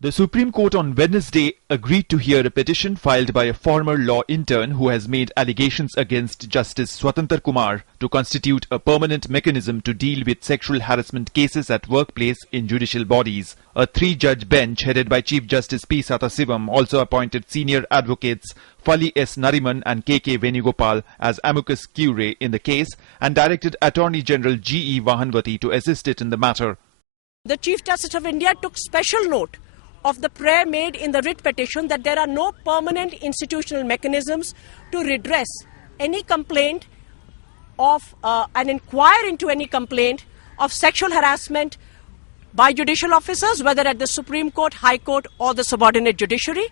The Supreme Court on Wednesday agreed to hear a petition filed by a former law intern who has made allegations against Justice Swatantra Kumar to constitute a permanent mechanism to deal with sexual harassment cases at workplace in judicial bodies. A three-judge bench headed by Chief Justice P. Sathasivam also appointed senior advocates Fali S. Nariman and K.K. Venugopal as amicus curiae in the case and directed Attorney General G.E. Vahanvati to assist it in the matter. The Chief Justice of India took special note of the prayer made in the writ petition that there are no permanent institutional mechanisms to redress any complaint of and inquire into any complaint of sexual harassment by judicial officers, whether at the Supreme Court, High Court or the subordinate judiciary,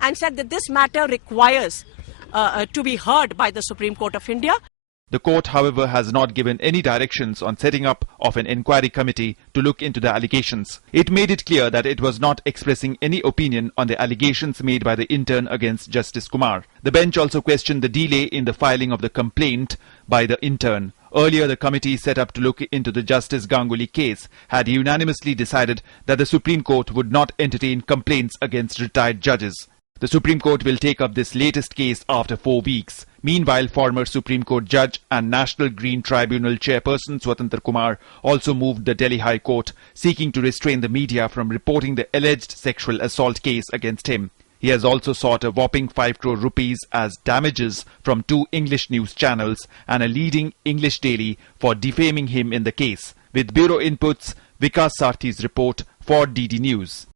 and said that this matter requires to be heard by the Supreme Court of India. The court, however, has not given any directions on setting up of an inquiry committee to look into the allegations. It made it clear that it was not expressing any opinion on the allegations made by the intern against Justice Kumar. The bench also questioned the delay in the filing of the complaint by the intern. Earlier, the committee set up to look into the Justice Ganguly case had unanimously decided that the Supreme Court would not entertain complaints against retired judges. The Supreme Court will take up this latest case after 4 weeks. Meanwhile, former Supreme Court judge and National Green Tribunal chairperson Swatantra Kumar also moved the Delhi High Court, seeking to restrain the media from reporting the alleged sexual assault case against him. He has also sought a whopping 5 crore rupees as damages from 2 English news channels and a leading English daily for defaming him in the case. With bureau inputs, Vikas Sarthi's report for DD News.